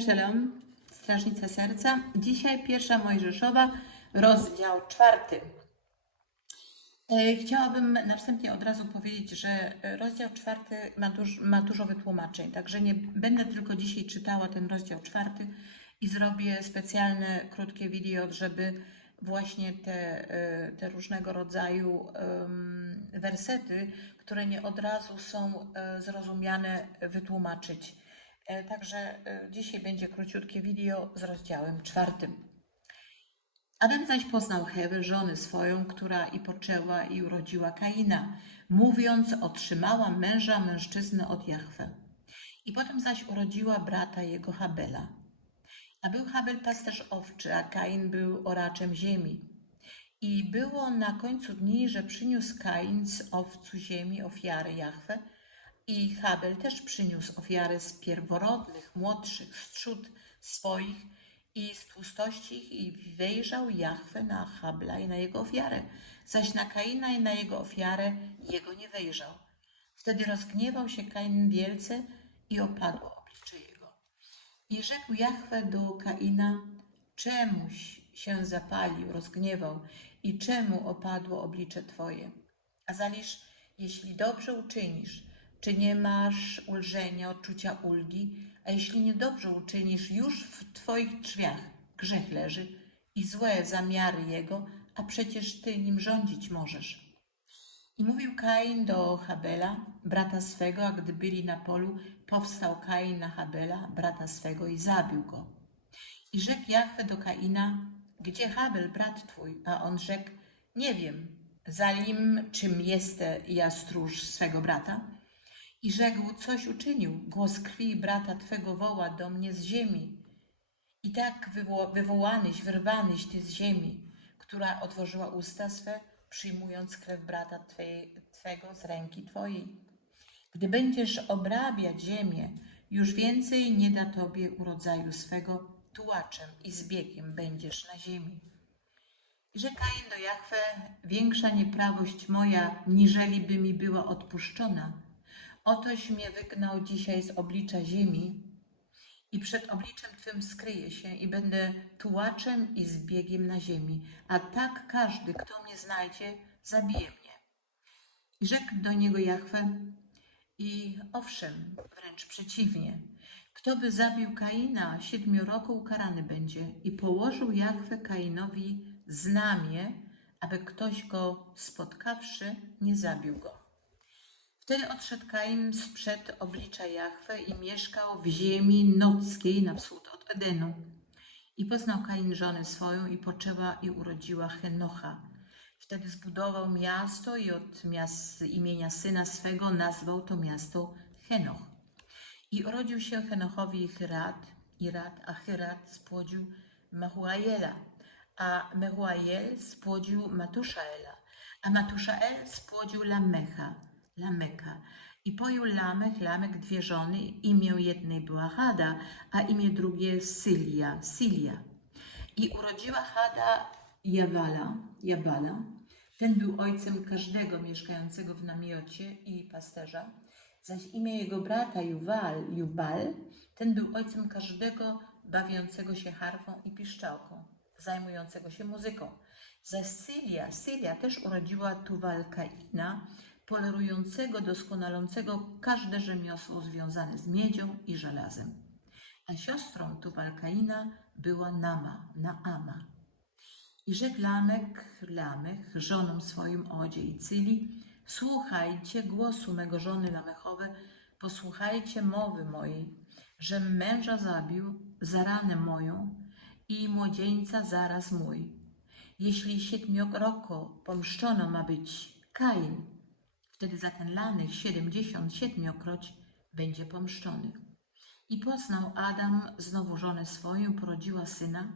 Shalom, Strażnica Serca. Dzisiaj pierwsza Mojżeszowa, rozdział czwarty. E, Chciałabym na wstępie od razu powiedzieć, że rozdział czwarty ma, duż, ma dużo wytłumaczeń, także nie będę tylko dzisiaj czytała ten rozdział czwarty i zrobię specjalne, krótkie wideo, żeby właśnie te, e, te różnego rodzaju wersety, które nie od razu są e, zrozumiane, wytłumaczyć. E, Także e, dzisiaj będzie króciutkie wideo z rozdziałem czwartym. Adam zaś poznał Hewę, żonę swoją, która i poczęła i urodziła Kaina, mówiąc, otrzymała męża mężczyznę od Jahwe. I potem zaś urodziła brata jego Habela. A był Habel pasterz owczy, a Kain był oraczem ziemi. I było na końcu dni, że przyniósł Kain z owcu ziemi ofiary Jahwe, i Habel też przyniósł ofiarę z pierworodnych, młodszych, z trzód swoich i z tłustości ich i wejrzał Jahwe na Habla i na jego ofiarę, zaś na Kaina i na jego ofiarę jego nie wejrzał. Wtedy rozgniewał się Kain wielce i opadło oblicze jego. I rzekł Jahwe do Kaina, czemuś się zapalił, rozgniewał i czemu opadło oblicze Twoje? A zaliż, jeśli dobrze uczynisz, czy nie masz ulżenia, odczucia ulgi, a jeśli niedobrze uczynisz, już w Twoich drzwiach grzech leży i złe zamiary jego, a przecież Ty nim rządzić możesz. I mówił Kain do Habela, brata swego, a gdy byli na polu, powstał Kain na Habela, brata swego i zabił go. I rzekł Jahwe do Kaina, gdzie Habel, brat twój? A on rzekł, nie wiem, zalim czym jestę ja stróż swego brata? I rzekł, coś uczynił, głos krwi brata twego woła do mnie z ziemi. I tak wywo- wywołanyś, wyrwanyś ty z ziemi, która otworzyła usta swe, przyjmując krew brata twej, twego z ręki twojej. Gdy będziesz obrabiać ziemię, już więcej nie da tobie urodzaju swego, tułaczem i zbiegiem będziesz na ziemi. I Kain do Jahwe, większa nieprawość moja, niżeli by mi była odpuszczona. Otoś mnie wygnał dzisiaj z oblicza ziemi i przed obliczem Twym skryję się i będę tułaczem i zbiegiem na ziemi, a tak każdy, kto mnie znajdzie, zabije mnie. I rzekł do niego Jahwe, i owszem, wręcz przeciwnie, kto by zabił Kaina, siedmioroko ukarany będzie. I położył Jahwe Kainowi znamię, aby ktoś go spotkawszy, nie zabił go. Wtedy odszedł Kain sprzed oblicza Jahwe i mieszkał w ziemi nockiej na wschód od Edenu. I poznał Kain żonę swoją i poczęła i urodziła Henocha. Wtedy zbudował miasto i od miast, imienia syna swego nazwał to miasto Henoch. I urodził się Henochowi Hyrat, Irat, a Hyrat spłodził Mehuajela, a Mehuajel spłodził Matuszaela, a Matuszael spłodził Lamecha, Lameka. I pojął Lamech, Lamek dwie żony, imię jednej była Hada, a imię drugie Sylia, Silia. I urodziła Hada Jawala, Jabala. Ten był ojcem każdego mieszkającego w namiocie i pasterza. Zaś imię jego brata Juwal, Jubal, ten był ojcem każdego bawiącego się harfą i piszczałką, zajmującego się muzyką. Zaś Sylia, Sylia też urodziła Tuwalkaina, polerującego, doskonalącego każde rzemiosło związane z miedzią i żelazem. A siostrą Tuwalkaina była Nama, Naama. I rzekł Lamek, Lamech, żonom swoim Odzie i Cyli, słuchajcie głosu mego żony Lamechowe, posłuchajcie mowy mojej, że męża zabił za ranę moją i młodzieńca zaraz mój. Jeśli siedmioroko pomszczono ma być Kain, wtedy za ten lanych siedemdziesiąt siedmiokroć będzie pomszczony. I poznał Adam znowu żonę swoją, porodziła syna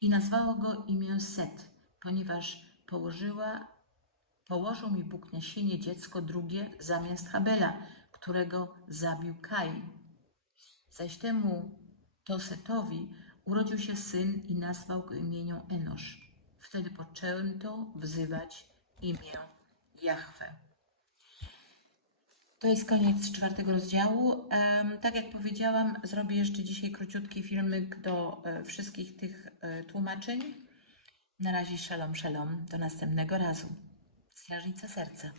i nazwała go imię Set, ponieważ położyła, położył mi Bóg na sienie dziecko drugie zamiast Habela, którego zabił Kain. Zaś temu Tosetowi urodził się syn i nazwał go imieniem Enosz. Wtedy poczęto wzywać imię Jahwe. To jest koniec czwartego rozdziału. Tak jak powiedziałam, zrobię jeszcze dzisiaj króciutki filmik do e, wszystkich tych e, tłumaczeń. Na razie szalom, szalom. Do następnego razu. Strażnica Serca.